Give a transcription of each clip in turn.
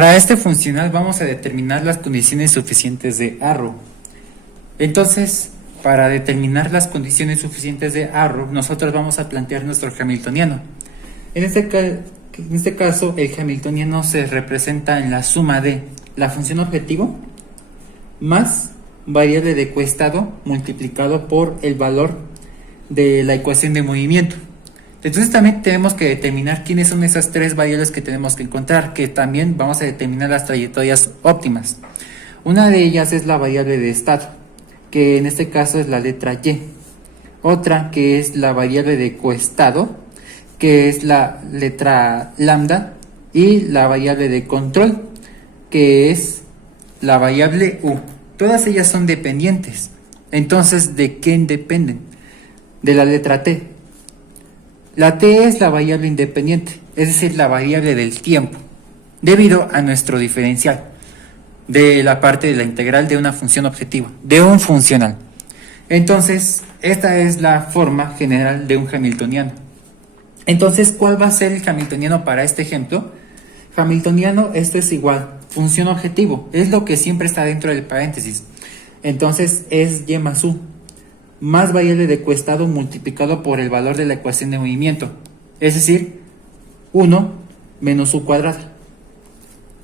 Para este funcional vamos a determinar las condiciones suficientes de Arrow. Entonces, para determinar las condiciones suficientes de Arrow, nosotros vamos a plantear nuestro hamiltoniano. En este caso, el hamiltoniano se representa en la suma de la función objetivo más variable de coestado multiplicado por el valor de la ecuación de movimiento. Entonces también tenemos que determinar quiénes son esas tres variables que tenemos que encontrar, que también vamos a determinar las trayectorias óptimas. Una de ellas es la variable de estado, que en este caso es la letra Y. Otra que es la variable de coestado, que es la letra lambda, y la variable de control, que es la variable U. Todas ellas son dependientes. Entonces, ¿de quién dependen? De la letra T. La T es la variable independiente, es decir, la variable del tiempo, debido a nuestro diferencial de la parte de la integral de una función objetiva, de un funcional. Entonces, esta es la forma general de un hamiltoniano. Entonces, ¿cuál va a ser el hamiltoniano para este ejemplo? Hamiltoniano, esto es igual, función objetivo, es lo que siempre está dentro del paréntesis. Entonces, es Y más U, más variable de coestado multiplicado por el valor de la ecuación de movimiento, es decir, 1 menos U cuadrada.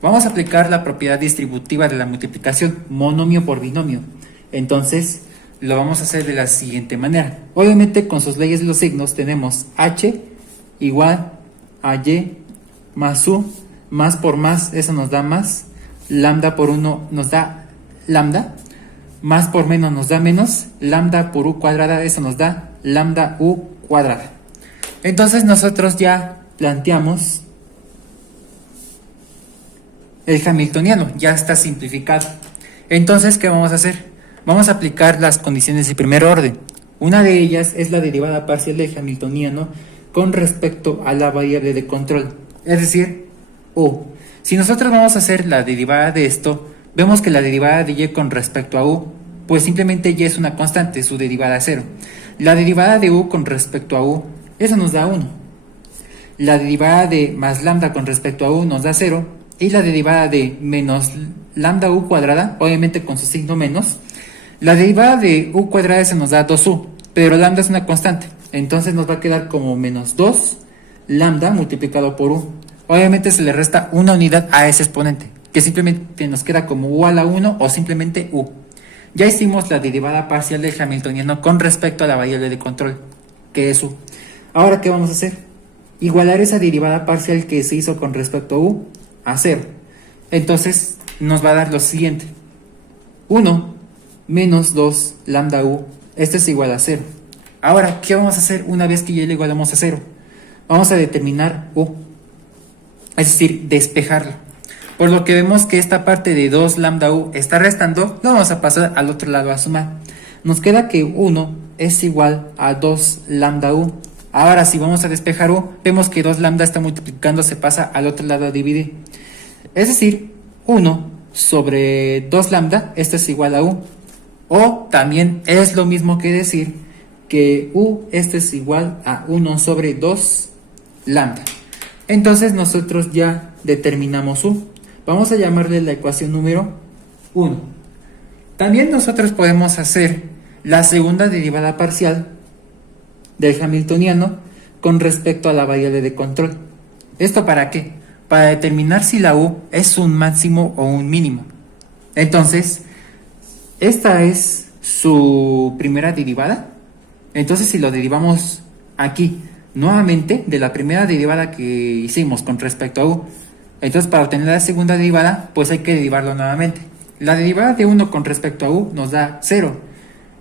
Vamos a aplicar la propiedad distributiva de la multiplicación, monomio por binomio. Entonces, lo vamos a hacer de la siguiente manera. Obviamente, con sus leyes de los signos, tenemos H igual a Y más U, más por más, eso nos da más, lambda por 1 nos da lambda, más por menos nos da menos, lambda por U cuadrada, eso nos da lambda U cuadrada. Entonces nosotros ya planteamos el hamiltoniano, ya está simplificado. Entonces, ¿qué vamos a hacer? Vamos a aplicar las condiciones de primer orden. Una de ellas es la derivada parcial del hamiltoniano con respecto a la variable de control, es decir, U. Si nosotros vamos a hacer la derivada de esto, vemos que la derivada de Y con respecto a U, pues simplemente Y es una constante, su derivada es 0. La derivada de U con respecto a U, eso nos da 1. La derivada de más lambda con respecto a U nos da 0. Y la derivada de menos lambda U cuadrada, obviamente con su signo menos, la derivada de U cuadrada se nos da 2U, pero lambda es una constante, entonces nos va a quedar como menos 2 lambda multiplicado por U. Obviamente se le resta una unidad a ese exponente, que simplemente nos queda como U a la 1 o simplemente U. Ya hicimos la derivada parcial del hamiltoniano con respecto a la variable de control, que es U. Ahora, ¿qué vamos a hacer? Igualar esa derivada parcial que se hizo con respecto a U a 0. Entonces nos va a dar lo siguiente: 1 menos 2 lambda U, esto es igual a 0. Ahora, ¿qué vamos a hacer una vez que ya lo igualamos a 0? Vamos a determinar U, es decir, despejarlo. Por lo que vemos que esta parte de 2 lambda U está restando, lo vamos a pasar al otro lado a sumar. Nos queda que 1 es igual a 2 lambda U. Ahora, si vamos a despejar U, vemos que 2 lambda está multiplicando, se pasa al otro lado a dividir. Es decir, 1 sobre 2 lambda, esto es igual a U. O también es lo mismo que decir que U, esto es igual a 1 sobre 2 lambda. Entonces nosotros ya determinamos U. Vamos a llamarle la ecuación número 1. También nosotros podemos hacer la segunda derivada parcial del hamiltoniano con respecto a la variable de control. ¿Esto para qué? Para determinar si la U es un máximo o un mínimo. Entonces, esta es su primera derivada. Entonces, si lo derivamos aquí nuevamente de la primera derivada que hicimos con respecto a U, entonces para obtener la segunda derivada, pues hay que derivarlo nuevamente. La derivada de 1 con respecto a U nos da 0.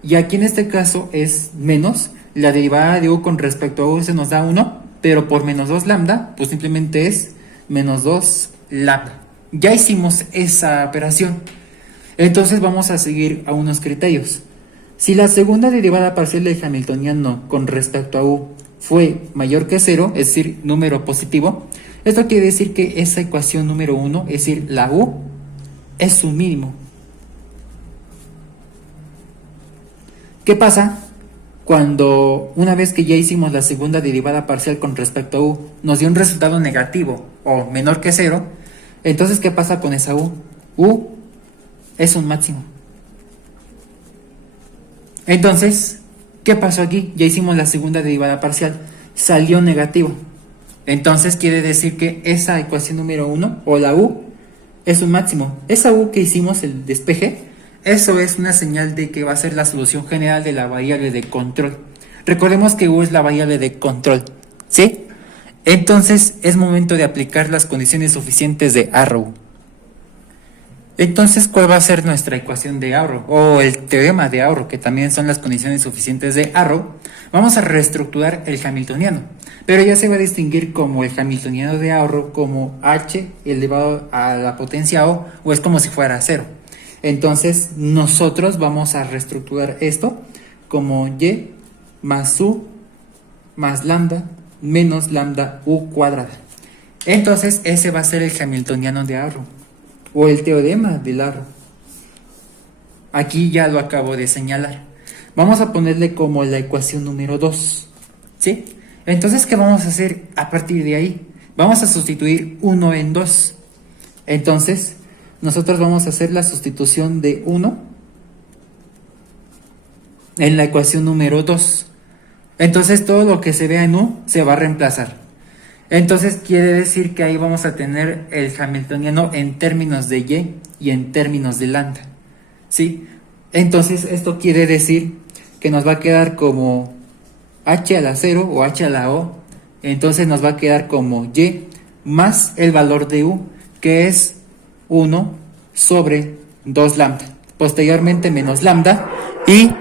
Y aquí en este caso es menos. La derivada de U con respecto a U se nos da 1, pero por menos 2 lambda, pues simplemente es menos 2 lambda. Ya hicimos esa operación. Entonces vamos a seguir a unos criterios. Si la segunda derivada parcial del hamiltoniano con respecto a U fue mayor que 0, es decir, número positivo, esto quiere decir que esa ecuación número 1, es decir, la U, es un mínimo. ¿Qué pasa cuando una vez que ya hicimos la segunda derivada parcial con respecto a U nos dio un resultado negativo o menor que 0? Entonces, ¿qué pasa con esa u? U es un máximo. Entonces, ¿qué pasó aquí? Ya hicimos la segunda derivada parcial, salió negativo. Entonces quiere decir que esa ecuación número 1 o la u es un máximo. Esa u que hicimos, el despeje, eso es una señal de que va a ser la solución general de la variable de control. Recordemos que u es la variable de control, ¿sí? Entonces es momento de aplicar las condiciones suficientes de Arrow. Entonces, ¿cuál va a ser nuestra ecuación de Arrow? O el teorema de Arrow, que también son las condiciones suficientes de Arrow. Vamos a reestructurar el hamiltoniano, pero ya se va a distinguir como el hamiltoniano de Arrow como h elevado a la potencia o es como si fuera 0. Entonces, nosotros vamos a reestructurar esto como y más u más lambda menos lambda u cuadrada. Entonces, ese va a ser el hamiltoniano de Arrow, o el teorema de Arrow. Aquí ya lo acabo de señalar. Vamos a ponerle como la ecuación número 2, ¿sí? Entonces, ¿qué vamos a hacer a partir de ahí? Vamos a sustituir 1 en 2. Entonces, nosotros vamos a hacer la sustitución de 1 en la ecuación número 2. Entonces, todo lo que se vea en u se va a reemplazar. Entonces quiere decir que ahí vamos a tener el hamiltoniano en términos de y en términos de lambda, ¿sí? Entonces esto quiere decir que nos va a quedar como h a la 0 o h a la o. Entonces nos va a quedar como y más el valor de u, que es 1 sobre 2 lambda, posteriormente menos lambda y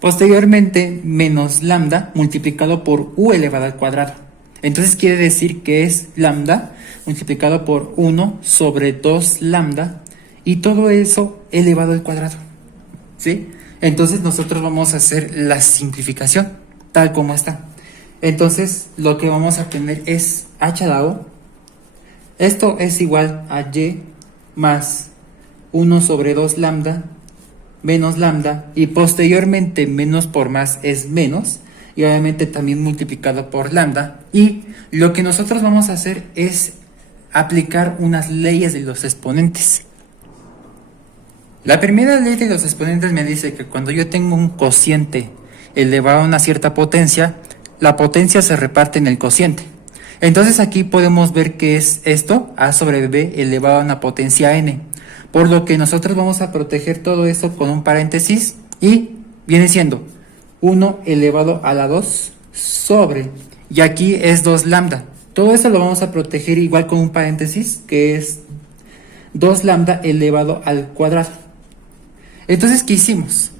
posteriormente menos lambda multiplicado por u elevado al cuadrado. Entonces quiere decir que es lambda multiplicado por 1 sobre 2 lambda y todo eso elevado al cuadrado, ¿sí? Entonces nosotros vamos a hacer la simplificación tal como está. Entonces lo que vamos a tener es h a la o. Esto es igual a y más 1 sobre 2 lambda menos lambda y posteriormente menos por más es menos y obviamente también multiplicado por lambda, y lo que nosotros vamos a hacer es aplicar unas leyes de los exponentes. La primera ley de los exponentes me dice que cuando yo tengo un cociente elevado a una cierta potencia, la potencia se reparte en el cociente. Entonces aquí podemos ver que es esto, a sobre b elevado a una potencia n. Por lo que nosotros vamos a proteger todo esto con un paréntesis y viene siendo 1 elevado a la 2 sobre, y aquí es 2 lambda. Todo eso lo vamos a proteger igual con un paréntesis que es 2 lambda elevado al cuadrado. Entonces, ¿qué hicimos?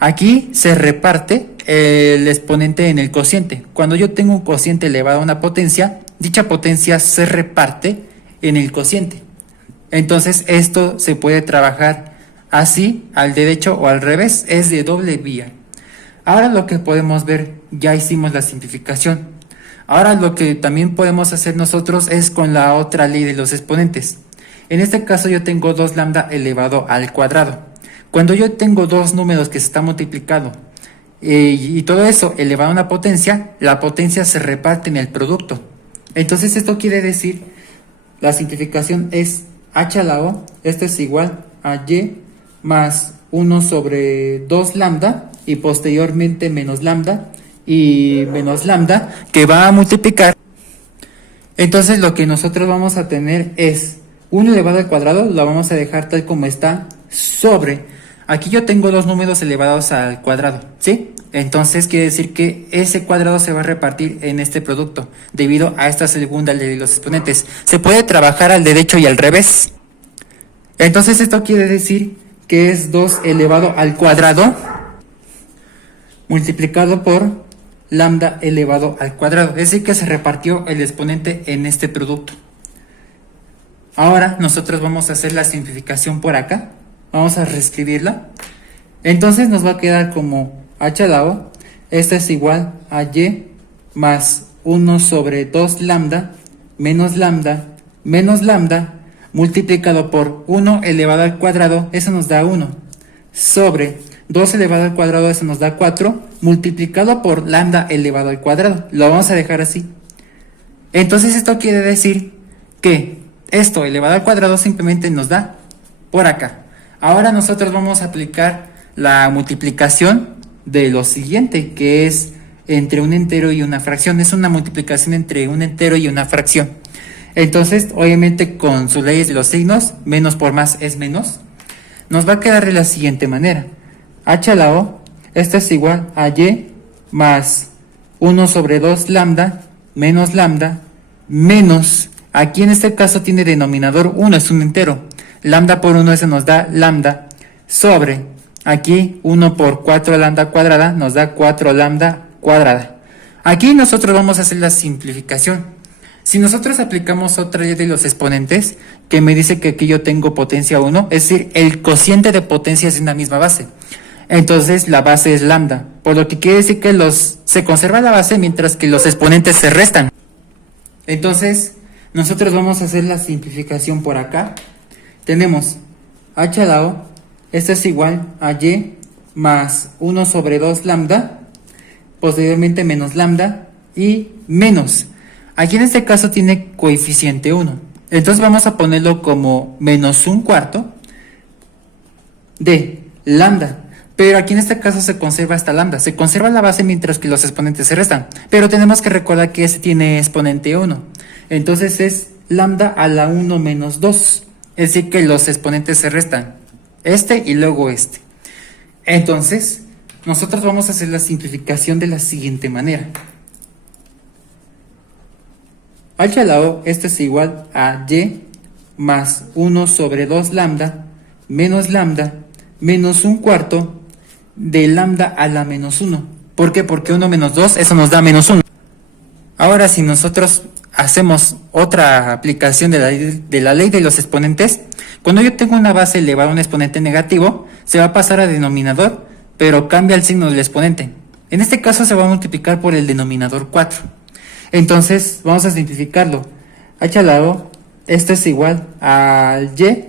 Aquí se reparte el exponente en el cociente. Cuando yo tengo un cociente elevado a una potencia, dicha potencia se reparte en el cociente. Entonces esto se puede trabajar así, al derecho o al revés, es de doble vía. Ahora lo que podemos ver, ya hicimos la simplificación. Ahora lo que también podemos hacer nosotros es con la otra ley de los exponentes. En este caso yo tengo 2 lambda elevado al cuadrado. Cuando yo tengo dos números que se están multiplicando y todo eso elevado a una potencia, la potencia se reparte en el producto. Entonces esto quiere decir, la simplificación es h a la o, esto es igual a y más 1 sobre 2 lambda y posteriormente menos lambda y menos lambda que va a multiplicar. Entonces lo que nosotros vamos a tener es 1 elevado al cuadrado, lo vamos a dejar tal como está, sobre, aquí yo tengo dos números elevados al cuadrado, ¿sí? Entonces quiere decir que ese cuadrado se va a repartir en este producto, debido a esta segunda ley de los exponentes. Se puede trabajar al derecho y al revés. Entonces esto quiere decir que es 2 elevado al cuadrado multiplicado por lambda elevado al cuadrado. Es decir que se repartió el exponente en este producto. Ahora nosotros vamos a hacer la simplificación por acá. Vamos a reescribirla. Entonces nos va a quedar como h a la o. Esta es igual a y más 1 sobre 2 lambda menos lambda multiplicado por 1 elevado al cuadrado, eso nos da 1, sobre 2 elevado al cuadrado, eso nos da 4, multiplicado por lambda elevado al cuadrado. Lo vamos a dejar así. Entonces esto quiere decir que esto elevado al cuadrado simplemente nos da por acá. Ahora nosotros vamos a aplicar la multiplicación de lo siguiente, que es entre un entero y una fracción. Es una multiplicación entre un entero y una fracción. Entonces, obviamente con sus leyes de los signos, menos por más es menos, nos va a quedar de la siguiente manera. H a la O, esto es igual a Y más 1 sobre 2 lambda menos, aquí en este caso tiene denominador 1, es un entero. Lambda por 1, eso nos da lambda, sobre, aquí 1 por 4 lambda cuadrada, nos da 4 lambda cuadrada. Aquí nosotros vamos a hacer la simplificación. Si nosotros aplicamos otra ley de los exponentes, que me dice que aquí yo tengo potencia 1, es decir, el cociente de potencia es en la misma base. Entonces la base es lambda, por lo que quiere decir que se conserva la base mientras que los exponentes se restan. Entonces, nosotros vamos a hacer la simplificación por acá. Tenemos h a la o, esto es igual a y más 1 sobre 2 lambda, posteriormente menos lambda y menos. Aquí en este caso tiene coeficiente 1. Entonces vamos a ponerlo como menos un cuarto de lambda. Pero aquí en este caso se conserva esta lambda, se conserva la base mientras que los exponentes se restan. Pero tenemos que recordar que este tiene exponente 1. Entonces es lambda a la 1 menos 2. Es decir que los exponentes se restan. Este y luego este. Entonces, nosotros vamos a hacer la simplificación de la siguiente manera. H a la O, esto es igual a Y más 1 sobre 2 lambda menos un cuarto de lambda a la menos 1. ¿Por qué? Porque 1 menos 2, eso nos da menos 1. Ahora, si nosotros hacemos otra aplicación de la ley de los exponentes, cuando yo tengo una base elevada a un exponente negativo, se va a pasar a denominador, pero cambia el signo del exponente. En este caso se va a multiplicar por el denominador 4. Entonces, vamos a simplificarlo. H a la O, esto es igual al Y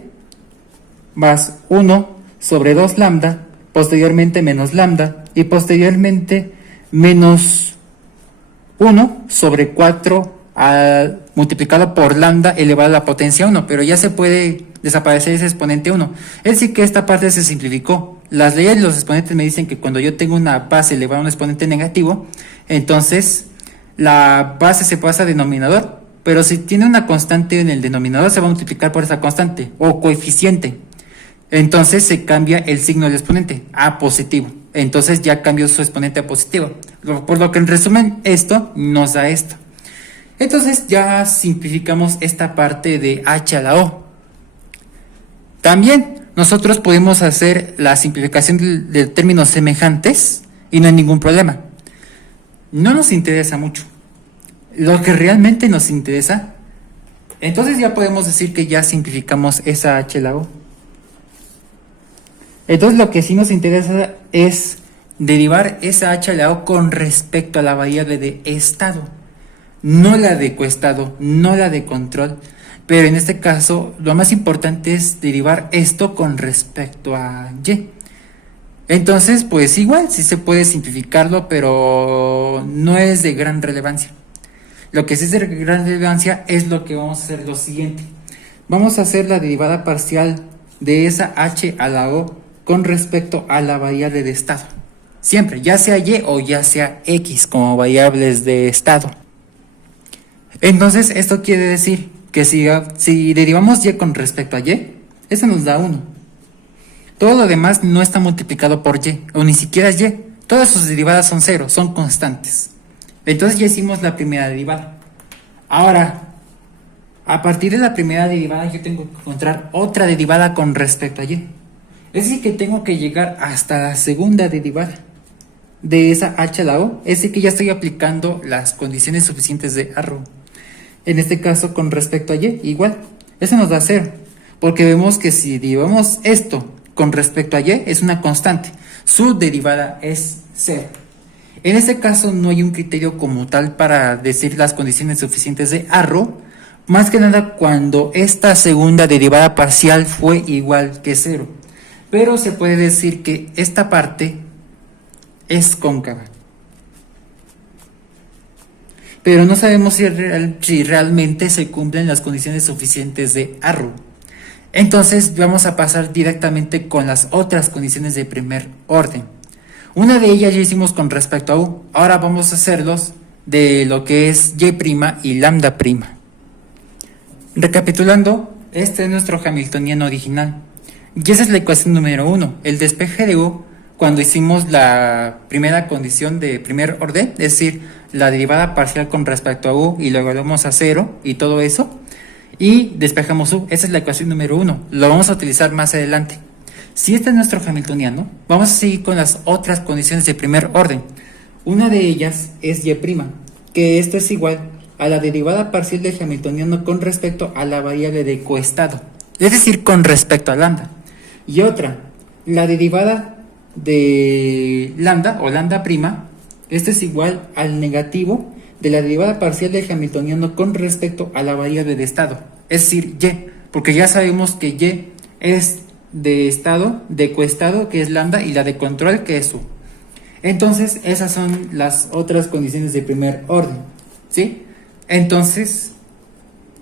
más 1 sobre 2 lambda, posteriormente menos lambda y posteriormente menos 1 sobre 4 multiplicado por lambda elevado a la potencia 1, pero ya se puede desaparecer ese exponente 1. Es decir que esta parte se simplificó. Las leyes de los exponentes me dicen que cuando yo tengo una base elevada a un exponente negativo, entonces la base se pasa a denominador, pero si tiene una constante en el denominador se va a multiplicar por esa constante o coeficiente. Entonces se cambia el signo del exponente a positivo. Entonces ya cambió su exponente a positivo. Por lo que en resumen esto nos da esto. Entonces ya simplificamos esta parte de h a la o. También nosotros podemos hacer la simplificación de términos semejantes y no hay ningún problema. No nos interesa mucho. Lo que realmente nos interesa, entonces ya podemos decir que ya simplificamos esa h a la o. Entonces lo que sí nos interesa es derivar esa h a la o con respecto a la variable de estado, no la de coestado, no la de control, pero en este caso lo más importante es derivar esto con respecto a y. Entonces pues igual sí se puede simplificarlo, pero no es de gran relevancia. Lo que sí es de gran relevancia es lo que vamos a hacer lo siguiente. Vamos a hacer la derivada parcial de esa h a la o con respecto a la variable de estado. Siempre, ya sea y o ya sea x como variables de estado. Entonces, esto quiere decir que si derivamos y con respecto a y, eso nos da 1. Todo lo demás no está multiplicado por y, o ni siquiera es y. Todas sus derivadas son 0, son constantes. Entonces ya hicimos la primera derivada. Ahora, a partir de la primera derivada yo tengo que encontrar otra derivada con respecto a y. Es decir que tengo que llegar hasta la segunda derivada de esa h a la o. Es decir que ya estoy aplicando las condiciones suficientes de Arrow. En este caso con respecto a y, igual. Eso nos da 0. Porque vemos que si derivamos esto con respecto a y, es una constante. Su derivada es 0. En este caso no hay un criterio como tal para decir las condiciones suficientes de Arrow. Más que nada cuando esta segunda derivada parcial fue igual que 0. Pero se puede decir que esta parte es cóncava. pero no sabemos si realmente se cumplen las condiciones suficientes de Arrow. Entonces vamos a pasar directamente con las otras condiciones de primer orden. Una de ellas ya hicimos con respecto a U, ahora vamos a hacerlos de lo que es y' y lambda'. Recapitulando, este es nuestro hamiltoniano original. Y esa es la ecuación número 1, el despeje de U cuando hicimos la primera condición de primer orden, es decir, la derivada parcial con respecto a U y luego vamos a 0 y todo eso, y despejamos U. Esa es la ecuación número 1, lo vamos a utilizar más adelante. Si este es nuestro hamiltoniano, vamos a seguir con las otras condiciones de primer orden. Una de ellas es y', que esto es igual a la derivada parcial del hamiltoniano con respecto a la variable de coestado, es decir, con respecto a lambda. Y otra, la derivada de lambda o lambda', esto es igual al negativo de la derivada parcial del hamiltoniano con respecto a la variable de estado, es decir, y, porque ya sabemos que y es de estado, de coestado, que es lambda, y la de control, que es U. Entonces, esas son las otras condiciones de primer orden, ¿sí? Entonces,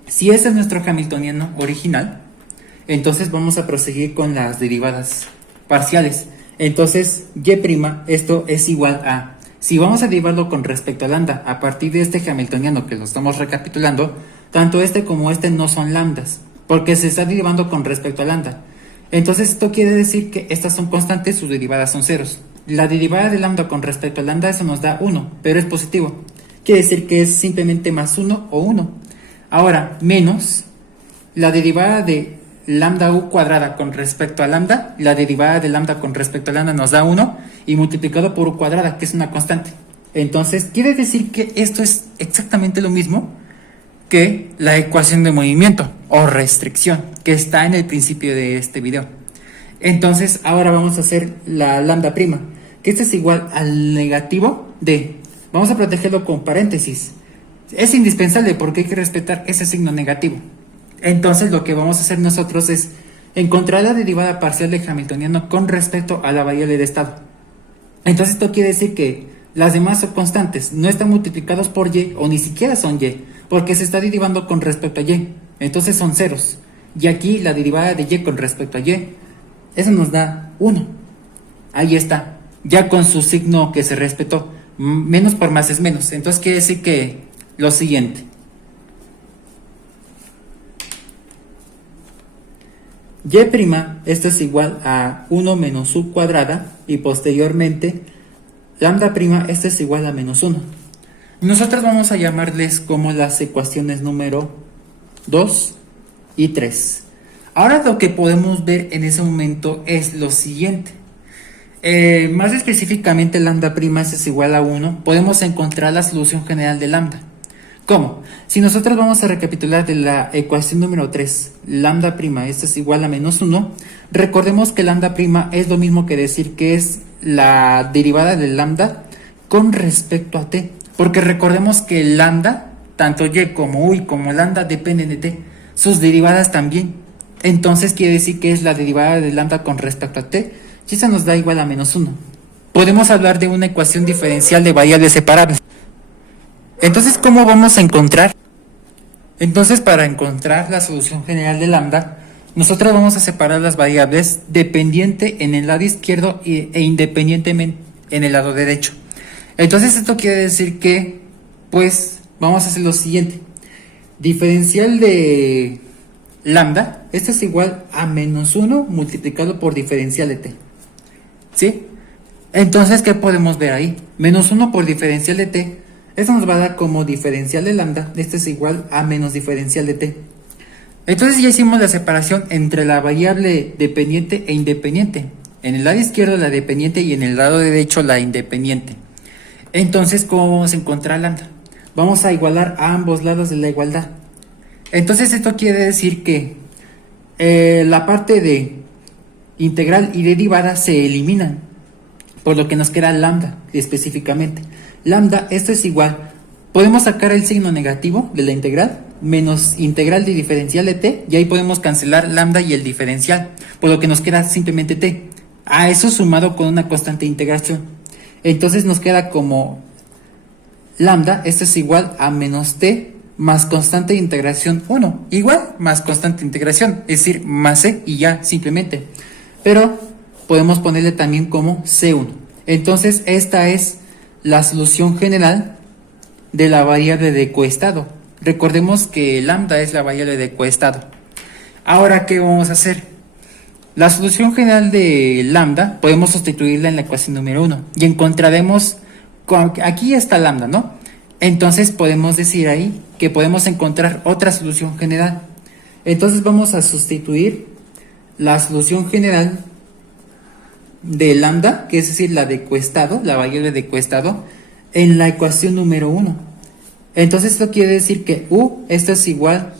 si este es nuestro hamiltoniano original, entonces vamos a proseguir con las derivadas parciales. Entonces, y', esto es igual a, si vamos a derivarlo con respecto a lambda, a partir de este hamiltoniano que lo estamos recapitulando, tanto este como este no son lambdas, porque se está derivando con respecto a lambda. Entonces, esto quiere decir que estas son constantes, sus derivadas son ceros. La derivada de lambda con respecto a lambda, eso nos da 1, pero es positivo. Quiere decir que es simplemente más 1 o 1. Ahora, menos la derivada de lambda u cuadrada con respecto a lambda, la derivada de lambda con respecto a lambda nos da 1 y multiplicado por u cuadrada, que es una constante. Entonces, quiere decir que esto es exactamente lo mismo que la ecuación de movimiento o restricción que está en el principio de este video. Entonces, ahora vamos a hacer la lambda', que esto es igual al negativo de, vamos a protegerlo con paréntesis. Es indispensable porque hay que respetar ese signo negativo. Entonces, lo que vamos a hacer nosotros es encontrar la derivada parcial del hamiltoniano con respecto a la variable de estado. Entonces, esto quiere decir que las demás son constantes, no están multiplicados por y o ni siquiera son y, porque se está derivando con respecto a y. Entonces son ceros. Y aquí la derivada de y con respecto a y, eso nos da 1. Ahí está, ya con su signo que se respetó. Menos por más es menos. Entonces quiere decir que lo siguiente. Y', esto es igual a 1 menos u cuadrada y posteriormente lambda', esto es igual a menos 1. Nosotros vamos a llamarles como las ecuaciones número 2 y 3. Ahora lo que podemos ver en ese momento es lo siguiente. Más específicamente lambda' es igual a 1, podemos encontrar la solución general de lambda. ¿Cómo? Si nosotros vamos a recapitular de la ecuación número 3, lambda', esto es igual a menos 1, recordemos que lambda' es lo mismo que decir que es la derivada de lambda con respecto a t, porque recordemos que lambda, tanto y como u y como lambda dependen de t, sus derivadas también. Entonces quiere decir que es la derivada de lambda con respecto a t, y eso nos da igual a menos 1. Podemos hablar de una ecuación diferencial de variables separables. Entonces, ¿cómo vamos a encontrar? Entonces, para encontrar la solución general de lambda, nosotros vamos a separar las variables dependiente en el lado izquierdo e independientemente en el lado derecho. Entonces, esto quiere decir que, pues, vamos a hacer lo siguiente. Diferencial de lambda, esto es igual a menos 1 multiplicado por diferencial de t. ¿Sí? Entonces, ¿qué podemos ver ahí? Menos 1 por diferencial de t. Esto nos va a dar como diferencial de lambda, esto es igual a menos diferencial de t. Entonces ya hicimos la separación entre la variable dependiente e independiente. En el lado izquierdo la dependiente y en el lado derecho la independiente. Entonces, ¿cómo vamos a encontrar lambda? Vamos a igualar a ambos lados de la igualdad. Entonces esto quiere decir que la parte de integral y derivada se eliminan, por lo que nos queda lambda específicamente. Lambda, esto es igual, podemos sacar el signo negativo de la integral, menos integral de diferencial de t, y ahí podemos cancelar lambda y el diferencial, por lo que nos queda simplemente t. A eso sumado con una constante de integración. Entonces nos queda como lambda, esto es igual a menos t más constante de integración 1, igual más constante de integración, es decir, más c y ya simplemente. Pero podemos ponerle también como C1. Entonces esta es la solución general de la variable de coestado. Recordemos que lambda es la variable de coestado. Ahora, ¿qué vamos a hacer? La solución general de lambda podemos sustituirla en la ecuación número 1 y encontraremos, aquí está lambda, ¿no? Entonces podemos decir ahí que podemos encontrar otra solución general. Entonces vamos a sustituir la solución general de lambda, que es decir, la de coestado, la variable de coestado, en la ecuación número 1. Entonces esto quiere decir que esto es igual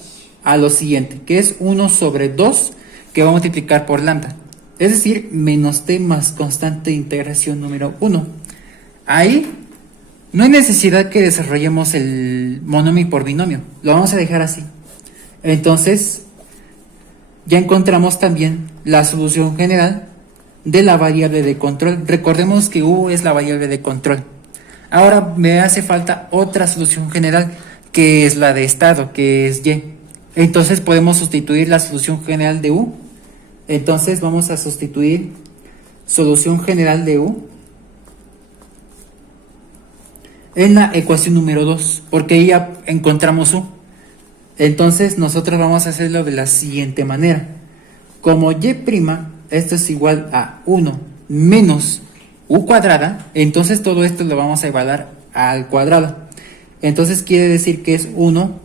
a lo siguiente, que es 1 sobre 2 que va a multiplicar por lambda, es decir, menos t más constante de integración número 1. Ahí no hay necesidad que desarrollemos el monomio por binomio, lo vamos a dejar así. Entonces ya encontramos también la solución general de la variable de control. Recordemos que u es la variable de control. Ahora me hace falta otra solución general, que es la de estado, que es y. Entonces podemos sustituir la solución general de u. Entonces vamos a sustituir solución general de u en la ecuación número 2, porque ahí ya encontramos u. Entonces nosotros vamos a hacerlo de la siguiente manera. Como y', esto es igual a 1 menos u cuadrada, entonces todo esto lo vamos a igualar al cuadrado. Entonces quiere decir que es 1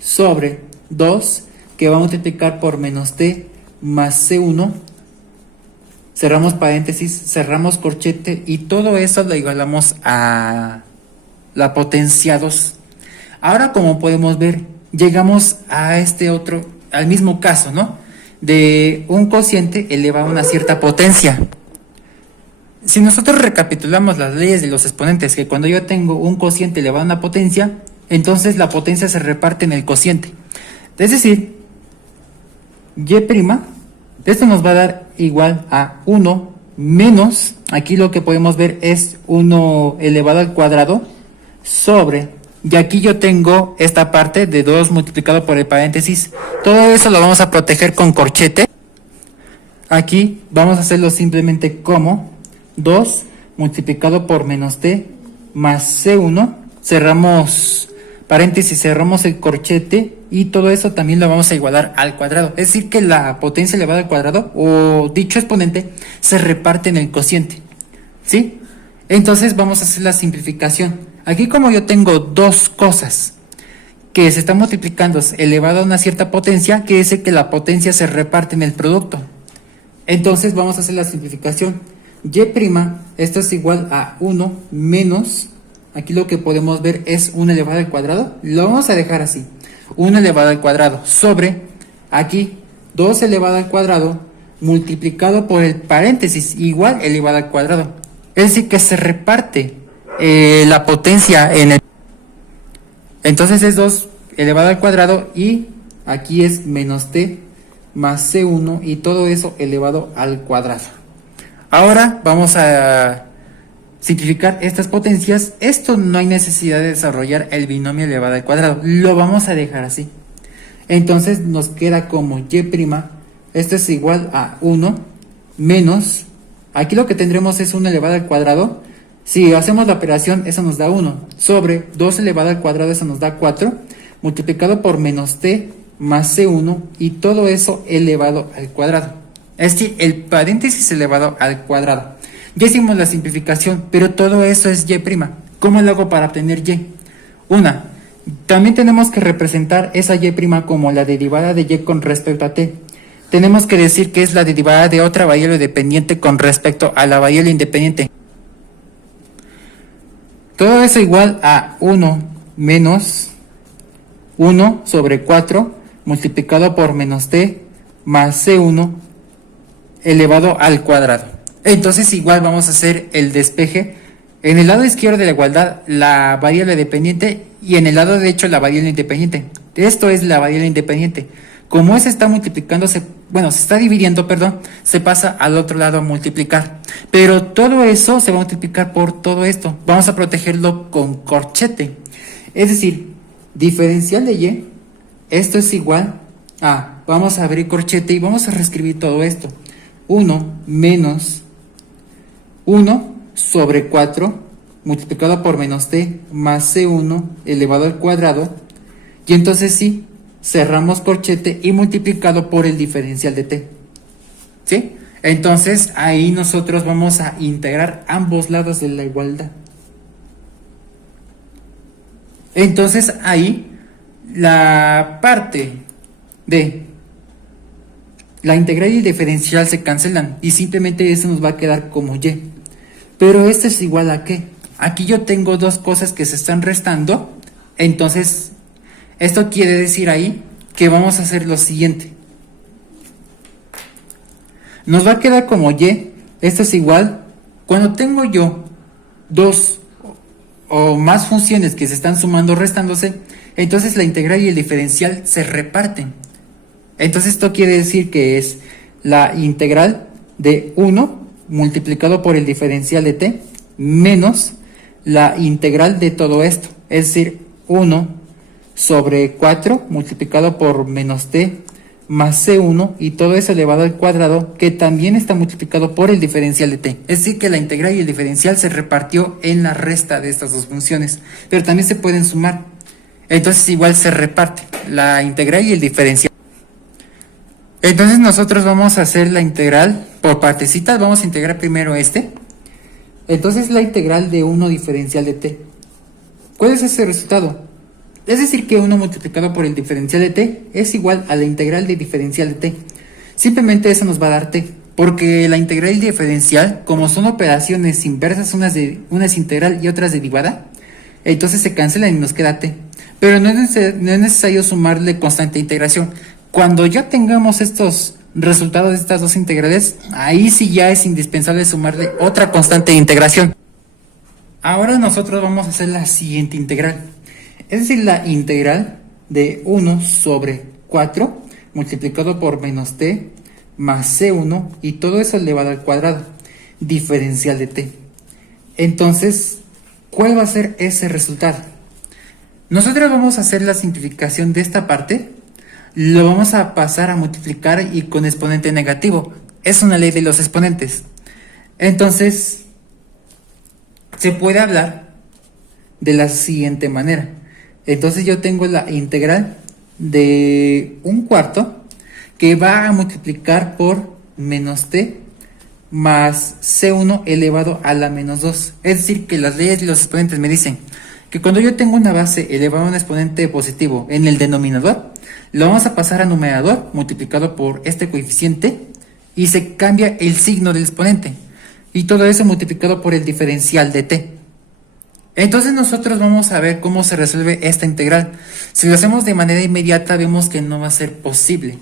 sobre 2 que va a multiplicar por menos t más c1. Cerramos paréntesis, cerramos corchete y todo eso lo igualamos a la potencia 2. Ahora, como podemos ver, llegamos a al mismo caso, ¿no? De un cociente elevado a una cierta potencia. Si nosotros recapitulamos las leyes de los exponentes, que cuando yo tengo un cociente elevado a una potencia, entonces la potencia se reparte en el cociente. Es decir, y', esto nos va a dar igual a 1 menos, aquí lo que podemos ver es 1 elevado al cuadrado sobre, y aquí yo tengo esta parte de 2 multiplicado por el paréntesis. Todo eso lo vamos a proteger con corchete. Aquí vamos a hacerlo simplemente como 2 multiplicado por menos t más c1. Cerramos paréntesis, cerramos el corchete y todo eso también lo vamos a igualar al cuadrado. Es decir, que la potencia elevada al cuadrado, o dicho exponente, se reparte en el cociente, ¿sí? Entonces vamos a hacer la simplificación. Aquí, como yo tengo dos cosas que se están multiplicando elevado a una cierta potencia, quiere decir que la potencia se reparte en el producto. Entonces vamos a hacer la simplificación. Y', esto es igual a 1 menos, aquí lo que podemos ver es 1 elevado al cuadrado, lo vamos a dejar así, 1 elevado al cuadrado sobre, aquí 2 elevado al cuadrado multiplicado por el paréntesis igual elevado al cuadrado. Es decir, que se reparte la potencia en el... Entonces es 2 elevado al cuadrado y aquí es menos t más c1 y todo eso elevado al cuadrado. Ahora vamos a simplificar estas potencias. Esto no hay necesidad de desarrollar el binomio elevado al cuadrado, lo vamos a dejar así. Entonces nos queda como y', esto es igual a 1 menos, aquí lo que tendremos es 1 elevado al cuadrado. Si hacemos la operación, eso nos da 1, sobre 2 elevado al cuadrado, eso nos da 4, multiplicado por menos t más c1 y todo eso elevado al cuadrado. Es decir, el paréntesis elevado al cuadrado. Ya hicimos la simplificación, pero todo eso es y'. ¿Cómo lo hago para obtener y? También tenemos que representar esa y' como la derivada de y con respecto a t. Tenemos que decir que es la derivada de otra variable dependiente con respecto a la variable independiente. Todo eso igual a 1 menos 1 sobre 4 multiplicado por menos t más c1 elevado al cuadrado. Entonces igual vamos a hacer el despeje. En el lado izquierdo de la igualdad la variable dependiente y en el lado derecho la variable independiente. Esto es la variable independiente. Como ese está multiplicándose, bueno, se está dividiendo, perdón, se pasa al otro lado a multiplicar. Pero todo eso se va a multiplicar por todo esto. Vamos a protegerlo con corchete. Es decir, diferencial de y, esto es igual a, vamos a abrir corchete y vamos a reescribir todo esto. 1 menos 1 sobre 4 multiplicado por menos t más c1 elevado al cuadrado. Y entonces sí, cerramos corchete y multiplicado por el diferencial de t. ¿Sí? Entonces ahí nosotros vamos a integrar ambos lados de la igualdad. Entonces ahí la parte de la integral y el diferencial se cancelan y simplemente eso nos va a quedar como y. Pero esto es igual a ¿qué? Aquí yo tengo dos cosas que se están restando. Entonces esto quiere decir ahí que vamos a hacer lo siguiente. Nos va a quedar como y. Esto es igual. Cuando tengo yo dos o más funciones que se están sumando o restándose, entonces la integral y el diferencial se reparten. Entonces esto quiere decir que es la integral de 1 multiplicado por el diferencial de t menos la integral de todo esto. Es decir, 1 sobre 4 multiplicado por menos t más c1 y todo eso elevado al cuadrado que también está multiplicado por el diferencial de t. Es decir que la integral y el diferencial se repartió en la resta de estas dos funciones, pero también se pueden sumar. Entonces igual se reparte la integral y el diferencial. Entonces nosotros vamos a hacer la integral por partecitas. Vamos a integrar primero este. Entonces la integral de 1 diferencial de t. ¿Cuál es ese resultado? Es decir que 1 multiplicado por el diferencial de t es igual a la integral de diferencial de t. Simplemente eso nos va a dar t, porque la integral y diferencial, como son operaciones inversas, una es integral y otra es derivada, entonces se cancelan y nos queda t. Pero no es necesario sumarle constante de integración. Cuando ya tengamos estos resultados de estas dos integrales, ahí sí ya es indispensable sumarle otra constante de integración. Ahora nosotros vamos a hacer la siguiente integral. Es decir, la integral de 1 sobre 4 multiplicado por menos t más c1 y todo eso elevado al cuadrado, diferencial de t. Entonces, ¿cuál va a ser ese resultado? Nosotros vamos a hacer la simplificación de esta parte, lo vamos a pasar a multiplicar y con exponente negativo. Es una ley de los exponentes. Entonces, se puede hablar de la siguiente manera. Entonces yo tengo la integral de 1/4 que va a multiplicar por menos t más c1 elevado a la menos 2. Es decir, que las leyes de los exponentes me dicen que cuando yo tengo una base elevada a un exponente positivo en el denominador, lo vamos a pasar a numerador multiplicado por este coeficiente y se cambia el signo del exponente. Y todo eso multiplicado por el diferencial de t. Entonces nosotros vamos a ver cómo se resuelve esta integral. Si lo hacemos de manera inmediata vemos que no va a ser posible.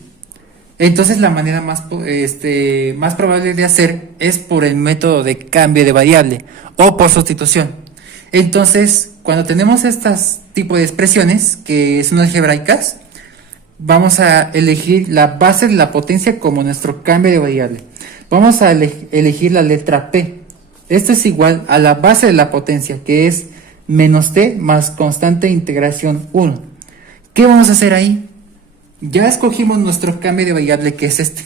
Entonces la manera más probable de hacer es por el método de cambio de variable o por sustitución. Entonces cuando tenemos estos tipos de expresiones que son algebraicas, vamos a elegir la base de la potencia como nuestro cambio de variable. Vamos a elegir la letra P. Esto es igual a la base de la potencia, que es menos t más constante de integración 1. ¿Qué vamos a hacer ahí? Ya escogimos nuestro cambio de variable, que es este.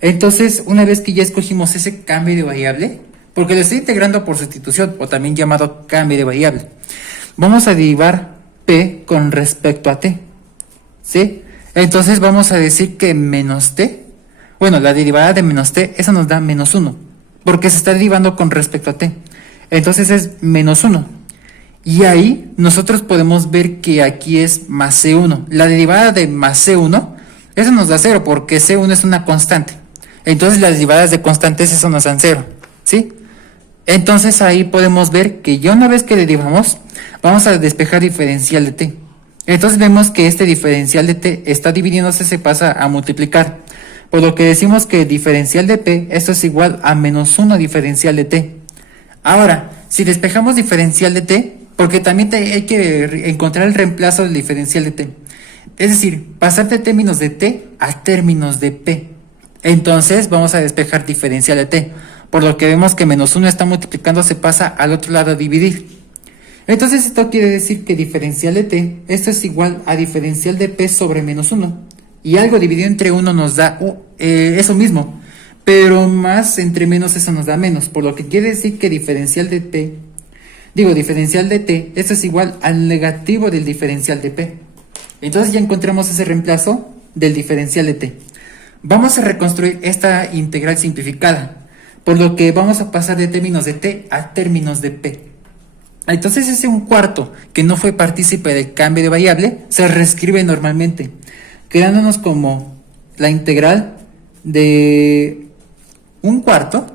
Entonces, una vez que ya escogimos ese cambio de variable, porque lo estoy integrando por sustitución, o también llamado cambio de variable, vamos a derivar P con respecto a t. ¿Sí? Entonces vamos a decir que menos t, bueno, la derivada de menos t, eso nos da menos 1, porque se está derivando con respecto a t. Entonces es menos 1. Y ahí nosotros podemos ver que aquí es más c1. La derivada de más c1, eso nos da 0, porque c1 es una constante. Entonces las derivadas de constantes, eso nos dan 0. ¿Sí? Entonces ahí podemos ver que ya una vez que derivamos, vamos a despejar diferencial de t. Entonces vemos que este diferencial de t está dividiéndose, se pasa a multiplicar. Por lo que decimos que diferencial de p, esto es igual a menos 1 diferencial de t. Ahora, si despejamos diferencial de t, porque también hay que encontrar el reemplazo del diferencial de t. Es decir, pasar de términos de t a términos de p. Entonces vamos a despejar diferencial de t, por lo que vemos que menos 1 está multiplicando, se pasa al otro lado a dividir. Entonces esto quiere decir que diferencial de t, esto es igual a diferencial de p sobre menos 1. Y algo dividido entre 1 nos da eso mismo, pero más entre menos eso nos da menos, por lo que quiere decir que diferencial de t, esto es igual al negativo del diferencial de p. Entonces ya encontramos ese reemplazo del diferencial de t. Vamos a reconstruir esta integral simplificada, por lo que vamos a pasar de términos de t a términos de p. Entonces ese 1/4 que no fue partícipe del cambio de variable se reescribe normalmente, quedándonos como la integral de 1/4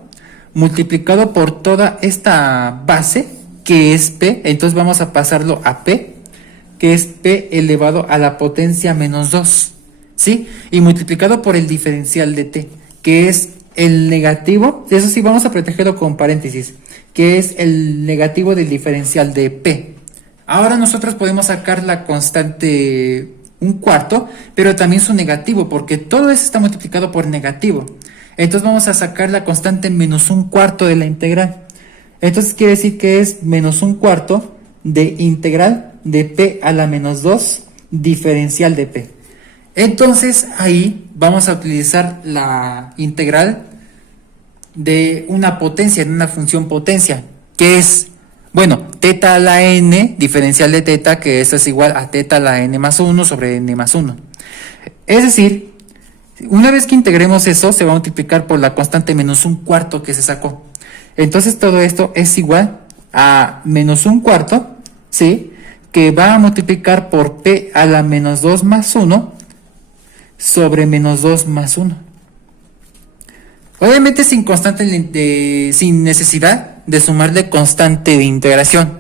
multiplicado por toda esta base que es p. Entonces vamos a pasarlo a p, que es p elevado a la potencia menos 2, ¿sí? Y multiplicado por el diferencial de t, que es el negativo, eso sí, vamos a protegerlo con paréntesis, que es el negativo del diferencial de p. Ahora nosotros podemos sacar la constante 1/4, pero también su negativo, porque todo eso está multiplicado por negativo. Entonces vamos a sacar la constante menos 1/4 de la integral. Entonces quiere decir que es menos 1/4 de integral de p a la menos 2 diferencial de p. Entonces ahí vamos a utilizar la integral de una potencia, de una función potencia, que es, bueno, teta a la n, diferencial de teta, que eso es igual a teta a la n más 1 sobre n más 1. Es decir, una vez que integremos eso, se va a multiplicar por la constante menos 1/4 que se sacó. Entonces todo esto es igual a menos 1/4, ¿sí? Que va a multiplicar por p a la menos 2 más 1 sobre menos 2 más 1. Obviamente sin sin necesidad de sumarle constante de integración.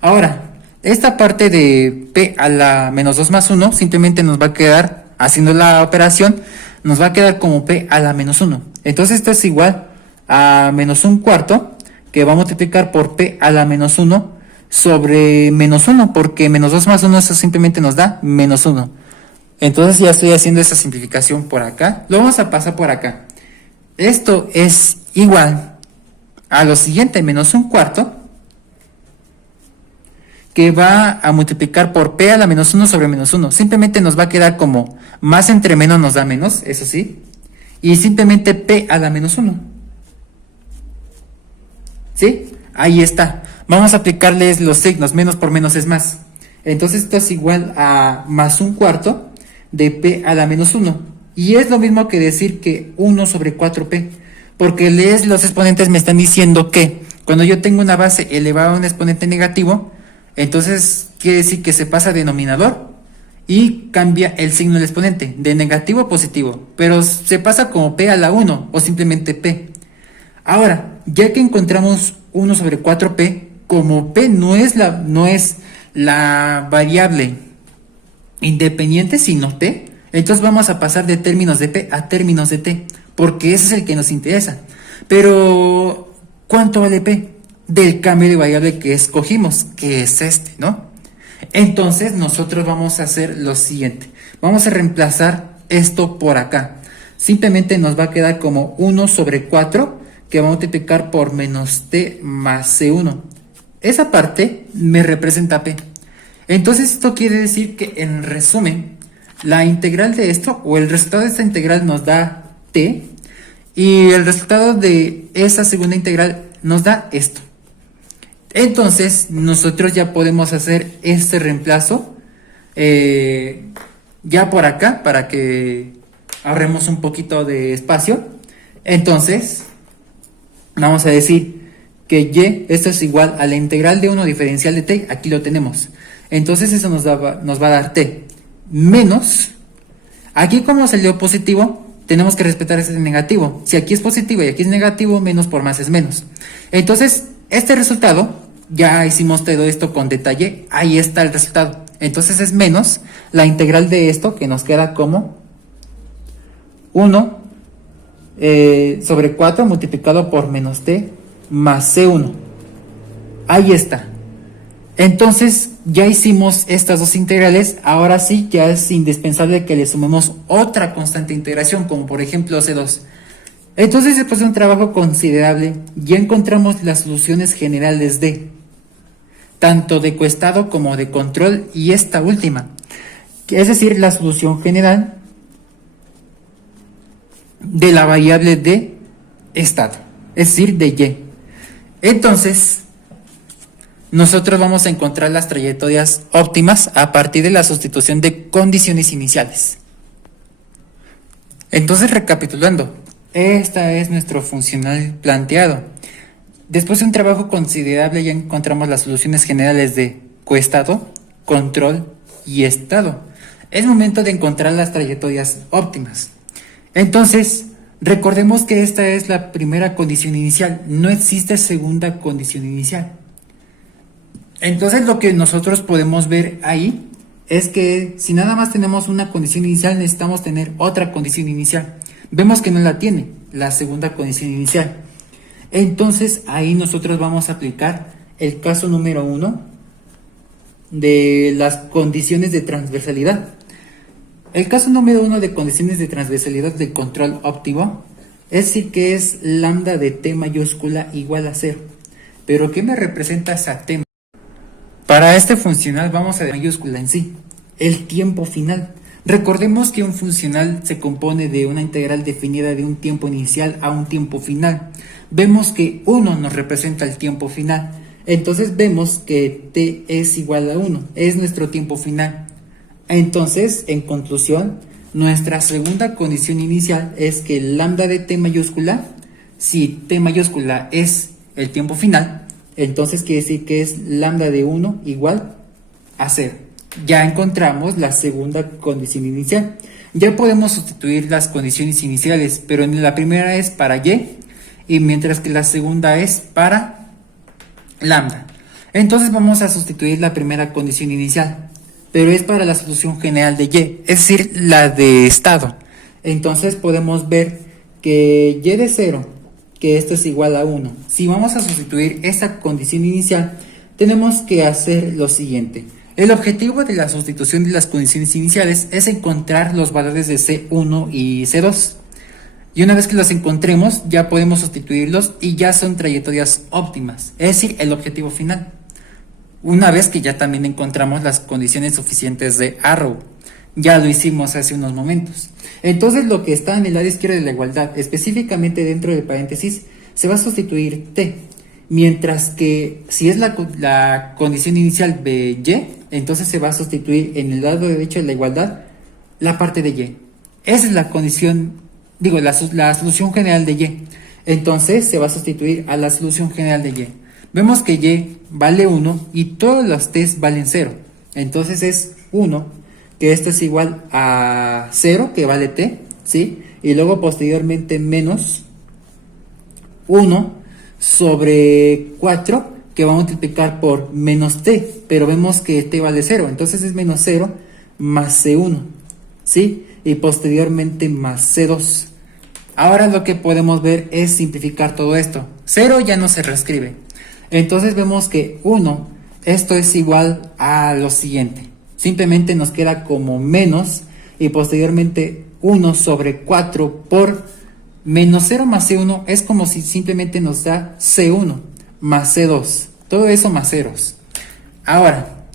Ahora, esta parte de p a la menos 2 más 1 simplemente nos va a quedar, haciendo la operación, nos va a quedar como p a la menos 1. Entonces esto es igual a menos 1/4, que va a multiplicar por p a la menos 1 sobre menos 1, porque menos 2 más 1 eso simplemente nos da menos 1. Entonces ya estoy haciendo esa simplificación por acá. Lo vamos a pasar por acá. Esto es igual a lo siguiente, menos 1/4, que va a multiplicar por p a la menos 1 sobre menos 1. Simplemente nos va a quedar como más entre menos nos da menos, eso sí. Y simplemente p a la menos 1. ¿Sí? Ahí está. Vamos a aplicarles los signos, menos por menos es más. Entonces esto es igual a más 1/4 de p a la menos 1. Y es lo mismo que decir que 1 sobre 4p. Porque los exponentes me están diciendo que cuando yo tengo una base elevada a un exponente negativo, entonces quiere decir que se pasa a denominador y cambia el signo del exponente, de negativo a positivo. Pero se pasa como p a la 1 o simplemente p. Ahora, ya que encontramos 1 sobre 4p, como p no es la variable independiente sino t, entonces vamos a pasar de términos de p a términos de t, porque ese es el que nos interesa. Pero, ¿cuánto vale p? Del cambio de variable que escogimos, que es este, ¿no? Entonces nosotros vamos a hacer lo siguiente. Vamos a reemplazar esto por acá. Simplemente nos va a quedar como 1 sobre 4, que va a multiplicar por menos t más c1. Esa parte me representa p. Entonces esto quiere decir que, en resumen, la integral de esto, o el resultado de esta integral nos da t, y el resultado de esa segunda integral nos da esto. Entonces nosotros ya podemos hacer este reemplazo ya por acá, para que ahorremos un poquito de espacio. Entonces vamos a decir que y, esto es igual a la integral de 1 diferencial de t, aquí lo tenemos. Entonces eso nos va a dar t menos, aquí como salió positivo, tenemos que respetar ese negativo. Si aquí es positivo y aquí es negativo, menos por más es menos. Entonces, este resultado, ya hicimos todo esto con detalle, ahí está el resultado. Entonces es menos la integral de esto, que nos queda como 1 sobre 4 multiplicado por menos t más c1. Ahí está. Entonces, ya hicimos estas dos integrales, ahora sí ya es indispensable que le sumemos otra constante de integración, como por ejemplo C2. Entonces, después de un trabajo considerable, ya encontramos las soluciones generales de tanto de coestado como de control y esta última, es decir, la solución general de la variable de estado, es decir, de Y. Entonces, nosotros vamos a encontrar las trayectorias óptimas a partir de la sustitución de condiciones iniciales. Entonces, recapitulando, esta es nuestro funcional planteado. Después de un trabajo considerable ya encontramos las soluciones generales de coestado, control y estado. Es momento de encontrar las trayectorias óptimas. Entonces, recordemos que esta es la primera condición inicial, no existe segunda condición inicial. Entonces lo que nosotros podemos ver ahí es que si nada más tenemos una condición inicial, necesitamos tener otra condición inicial. Vemos que no la tiene, la segunda condición inicial. Entonces ahí nosotros vamos a aplicar el caso número 1 de las condiciones de transversalidad. El caso número 1 de condiciones de transversalidad del control óptimo es decir que es lambda de t mayúscula igual a 0. ¿Pero qué me representa esa t? Para este funcional vamos a mayúscula en sí, el tiempo final. Recordemos que un funcional se compone de una integral definida de un tiempo inicial a un tiempo final. Vemos que 1 nos representa el tiempo final. Entonces vemos que t es igual a 1, es nuestro tiempo final. Entonces, en conclusión, nuestra segunda condición inicial es que lambda de t mayúscula, si t mayúscula es el tiempo final, entonces quiere decir que es lambda de 1 igual a 0. Ya encontramos la segunda condición inicial. Ya podemos sustituir las condiciones iniciales, pero la primera es para y mientras que la segunda es para lambda. Entonces vamos a sustituir la primera condición inicial, pero es para la solución general de y, es decir, la de estado. Entonces podemos ver que y de 0, que esto es igual a 1. Si vamos a sustituir esta condición inicial, tenemos que hacer lo siguiente. El objetivo de la sustitución de las condiciones iniciales es encontrar los valores de C1 y C2. Y una vez que los encontremos, ya podemos sustituirlos y ya son trayectorias óptimas, es decir, el objetivo final. Una vez que ya también encontramos las condiciones suficientes de Arrow. Ya lo hicimos hace unos momentos. Entonces lo que está en el lado izquierdo de la igualdad, específicamente dentro del paréntesis, se va a sustituir t. Mientras que si es la condición inicial de y, entonces se va a sustituir en el lado derecho de la igualdad la parte de y. Esa es la condición, la solución general de y. Entonces se va a sustituir a la solución general de y. Vemos que y vale 1 y todos los t valen 0. Entonces es 1, que esto es igual a 0, que vale t, ¿sí? Y luego posteriormente menos 1 sobre 4, que va a multiplicar por menos t, pero vemos que t vale 0, entonces es menos 0 más c1, ¿sí? Y posteriormente más c2. Ahora lo que podemos ver es simplificar todo esto. 0 ya no se reescribe. Entonces vemos que 1, esto es igual a lo siguiente. Simplemente nos queda como menos y posteriormente 1 sobre 4 por menos 0 más C1 es como si simplemente nos da C1 más C2. Todo eso más ceros. Ahora,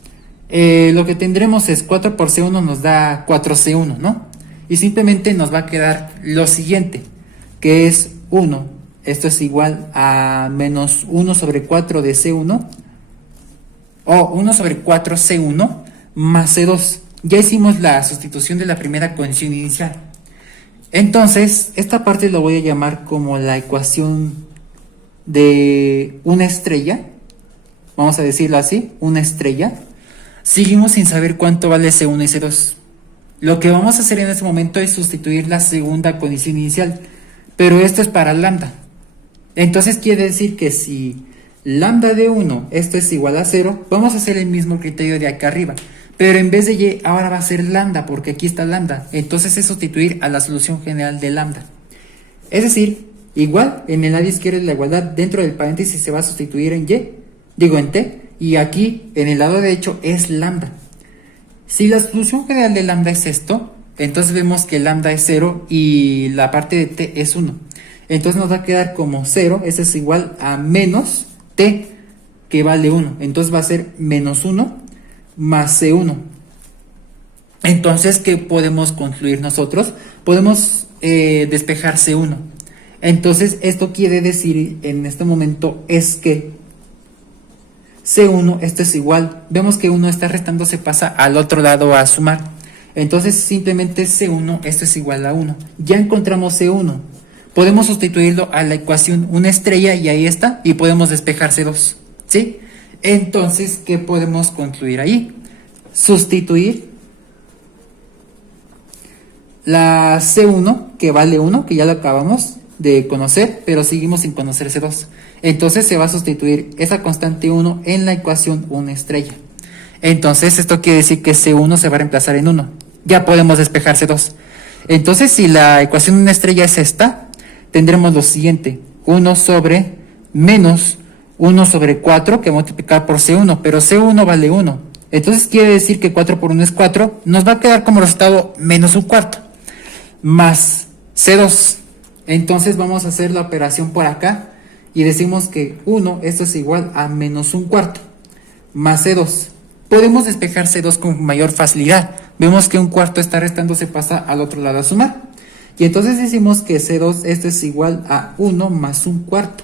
lo que tendremos es 4 por C1 nos da 4C1, ¿no? Y simplemente nos va a quedar lo siguiente, que es 1. Esto es igual a menos 1 sobre 4 de C1 o 1 sobre 4 C1 más C2. Ya hicimos la sustitución de la primera condición inicial. Entonces, esta parte lo voy a llamar como la ecuación de una estrella. Vamos a decirlo así, una estrella. Seguimos sin saber cuánto vale C1 y C2. Lo que vamos a hacer en este momento es sustituir la segunda condición inicial, pero esto es para lambda. Entonces quiere decir que si lambda de 1, esto es igual a 0, vamos a hacer el mismo criterio de acá arriba. Pero en vez de y, ahora va a ser lambda, porque aquí está lambda. Entonces es sustituir a la solución general de lambda. Es decir, igual en el lado izquierdo de la igualdad, dentro del paréntesis se va a sustituir en y, en t, y aquí en el lado derecho es lambda. Si la solución general de lambda es esto, entonces vemos que lambda es 0 y la parte de t es 1. Entonces nos va a quedar como 0, eso es igual a menos t, que vale 1. Entonces va a ser menos 1 más C1. Entonces, ¿qué podemos concluir nosotros? Podemos despejar C1. Entonces, esto quiere decir en este momento es que C1, esto es igual. Vemos que 1 está restando, se pasa al otro lado a sumar. Entonces, simplemente C1, esto es igual a 1. Ya encontramos C1. Podemos sustituirlo a la ecuación una estrella y ahí está. Y podemos despejar C2. ¿Sí? Entonces, ¿qué podemos concluir ahí? Sustituir la C1, que vale 1, que ya lo acabamos de conocer, pero seguimos sin conocer C2. Entonces se va a sustituir esa constante 1 en la ecuación 1 estrella. Entonces esto quiere decir que C1 se va a reemplazar en 1. Ya podemos despejar C2. Entonces si la ecuación 1 estrella es esta, tendremos lo siguiente. 1 sobre menos 1 sobre 4 que multiplicar por C1, pero C1 vale 1. Entonces quiere decir que 4 por 1 es 4. Nos va a quedar como resultado menos un cuarto. Más C2. Entonces vamos a hacer la operación por acá y decimos que 1, esto es igual a menos un cuarto, más C2. Podemos despejar C2 con mayor facilidad. Vemos que un cuarto está restando, se pasa al otro lado a sumar. Y entonces decimos que C2, esto es igual a 1 más un cuarto.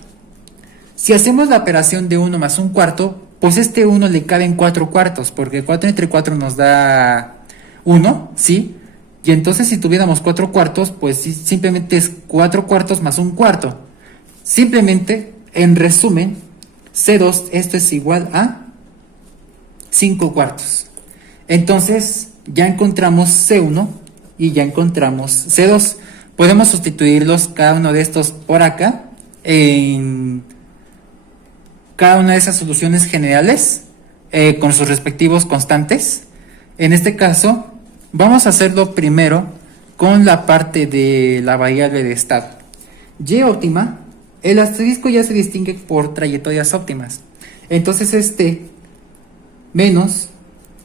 Si hacemos la operación de 1 más un cuarto, pues este 1 le cabe en 4 cuartos, porque 4 entre 4 nos da 1, ¿sí? Y entonces si tuviéramos 4 cuartos, pues simplemente es 4 cuartos más un cuarto. Simplemente, en resumen, C2, esto es igual a 5 cuartos. Entonces, ya encontramos C1 y ya encontramos C2. Podemos sustituirlos cada uno de estos por acá en cada una de esas soluciones generales con sus respectivos constantes. En este caso, vamos a hacerlo primero con la parte de la variable de estado. Y óptima, el asterisco ya se distingue por trayectorias óptimas. Entonces este menos,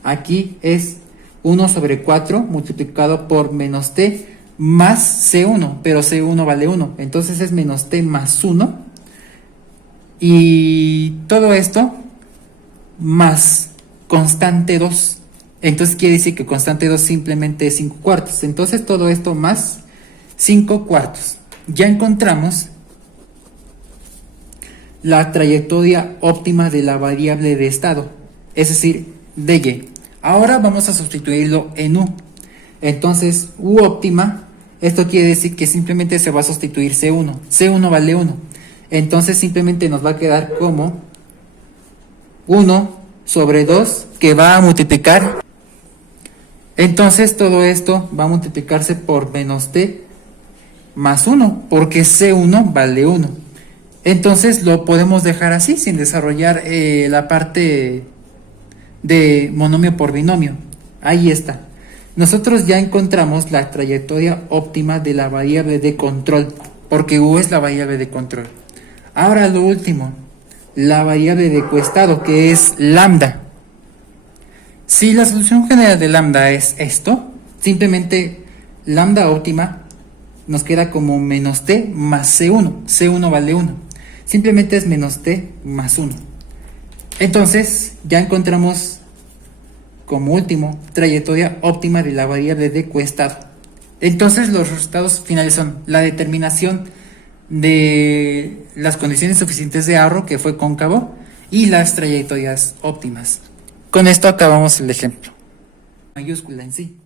aquí es 1 sobre 4 multiplicado por menos t más C1, pero C1 vale 1. Entonces es menos t más 1. Y todo esto más constante 2. Entonces quiere decir que constante 2 simplemente es 5 cuartos. Entonces todo esto más 5 cuartos. Ya encontramos la trayectoria óptima de la variable de estado, es decir, de y. Ahora vamos a sustituirlo en u. Entonces u óptima, esto quiere decir que simplemente se va a sustituir C1. C1 vale 1. Entonces simplemente nos va a quedar como 1 sobre 2 que va a multiplicar. Entonces todo esto va a multiplicarse por menos t más 1, porque C1 vale 1. Entonces lo podemos dejar así, sin desarrollar la parte de monomio por binomio. Ahí está. Nosotros ya encontramos la trayectoria óptima de la variable de control, porque u es la variable de control. Ahora lo último, la variable de coestado, que es lambda. Si la solución general de lambda es esto, simplemente lambda óptima nos queda como menos t más C1. C1 vale 1. Simplemente es menos t más 1. Entonces ya encontramos como último trayectoria óptima de la variable de coestado. Entonces los resultados finales son la determinación de las condiciones suficientes de ahorro, que fue cóncavo, y las trayectorias óptimas. Con esto acabamos el ejemplo. Mayúscula en sí.